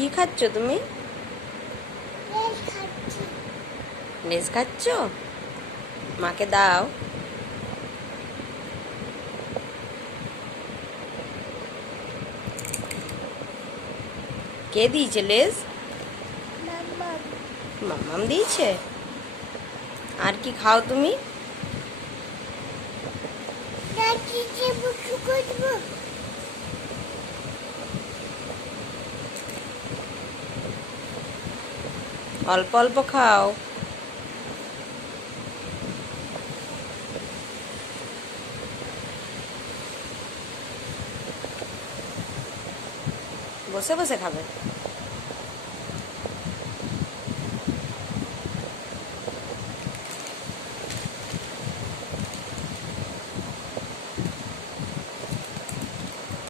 কি খাচ্ছ তুমি? লেজ খাচ্ছ? মাকে দাও। কে দিয়েছে লেজ? মাম্মাম দিয়েছে। আর কি খাও তুমি? অল্প অল্প খাও। বসে বসে খাবে।